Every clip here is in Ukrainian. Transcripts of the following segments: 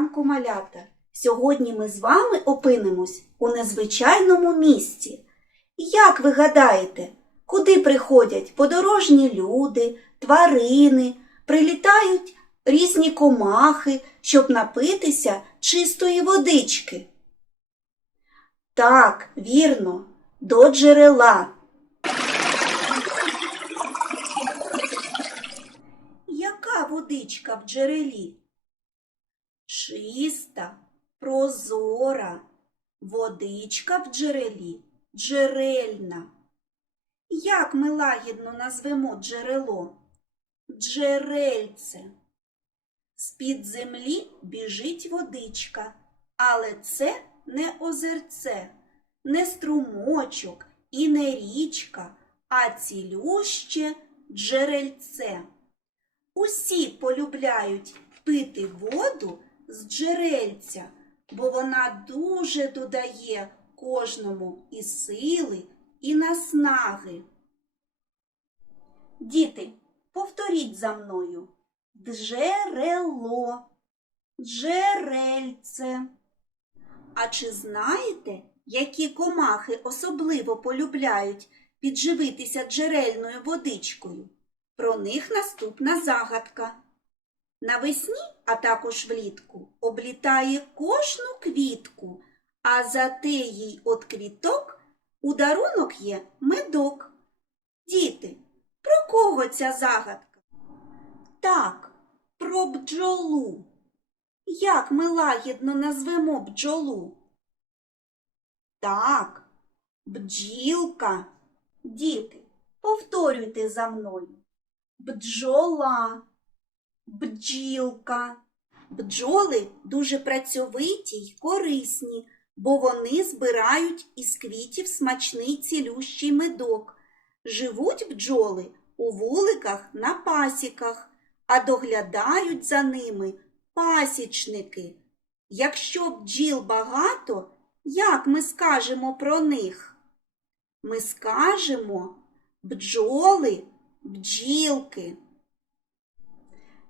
малята! Сьогодні ми з вами опинимось у незвичайному місці. Як ви гадаєте, куди приходять подорожні люди, тварини, прилітають різні комахи, щоб напитися чистої водички? Так, вірно, до джерела. Яка водичка в джерелі? Чиста, прозора, водичка в джерелі джерельна. Як ми лагідно назвемо джерело? Джерельце. З-під землі біжить водичка, але це не озерце, не струмочок і не річка, а цілюще джерельце. Усі полюбляють пити воду з джерельця, бо вона дуже додає кожному і сили, і наснаги. Діти, повторіть за мною. Джерело, джерельце. А чи знаєте, які комахи особливо полюбляють підживитися джерельною водичкою? Про них наступна загадка. Навесні, а також влітку, облітає кожну квітку, а за те їй от квіток у дарунок є медок. Діти, про кого ця загадка? Так, про бджолу. Як ми лагідно назвемо бджолу? Так, бджілка. Діти, повторюйте за мною. Бджола, бджілка. Бджоли дуже працьовиті й корисні, бо вони збирають із квітів смачний цілющий медок. Живуть бджоли у вуликах на пасіках, а доглядають за ними пасічники. Якщо бджіл багато, як ми скажемо про них? Ми скажемо бджоли, бджілки.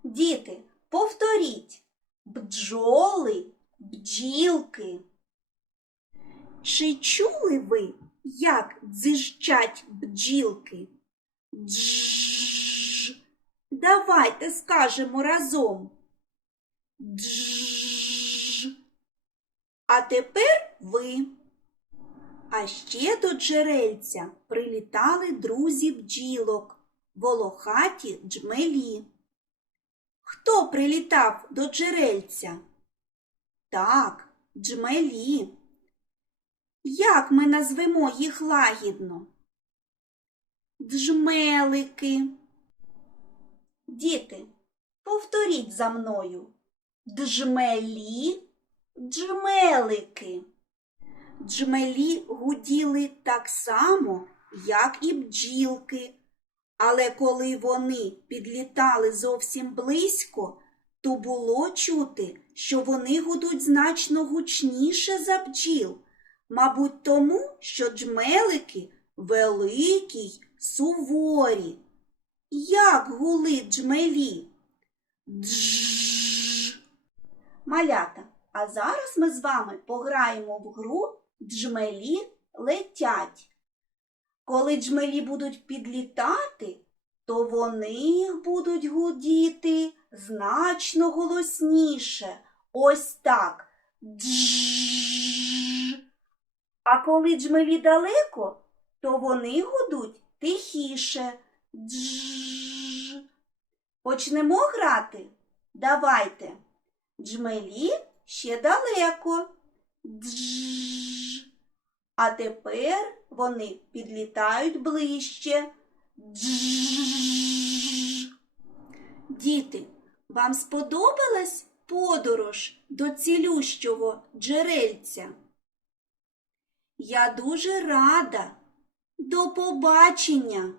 Діти, повторіть бджоли, бджілки. Чи чули ви, як дзижчать бджілки? Дж. Давайте скажемо разом. Дж. А тепер ви. А ще до джерельця прилітали друзі бджілок, волохаті джмелі. Хто прилітав до джерельця? Так, джмелі. Як ми назвемо їх лагідно? Джмелики. Діти, повторіть за мною. Джмелі, джмелики. Джмелі гуділи так само, як і бджілки. Але коли вони підлітали зовсім близько, то було чути, що вони гудуть значно гучніше за бджіл, мабуть, тому, що джмелики великі й суворі. Як гули джмелі? Дж. Малята, а зараз ми з вами пограємо в гру джмелі летять. Коли джмелі будуть підлітати, то вони будуть гудіти значно голосніше. Ось так. Дж. А коли джмелі далеко, то вони гудуть тихіше. Дж. Почнемо грати? Давайте. Джмелі ще далеко. Дж. А тепер вони підлітають ближче. Діти, вам сподобалась подорож до цілющого джерельця? Я дуже рада. До побачення!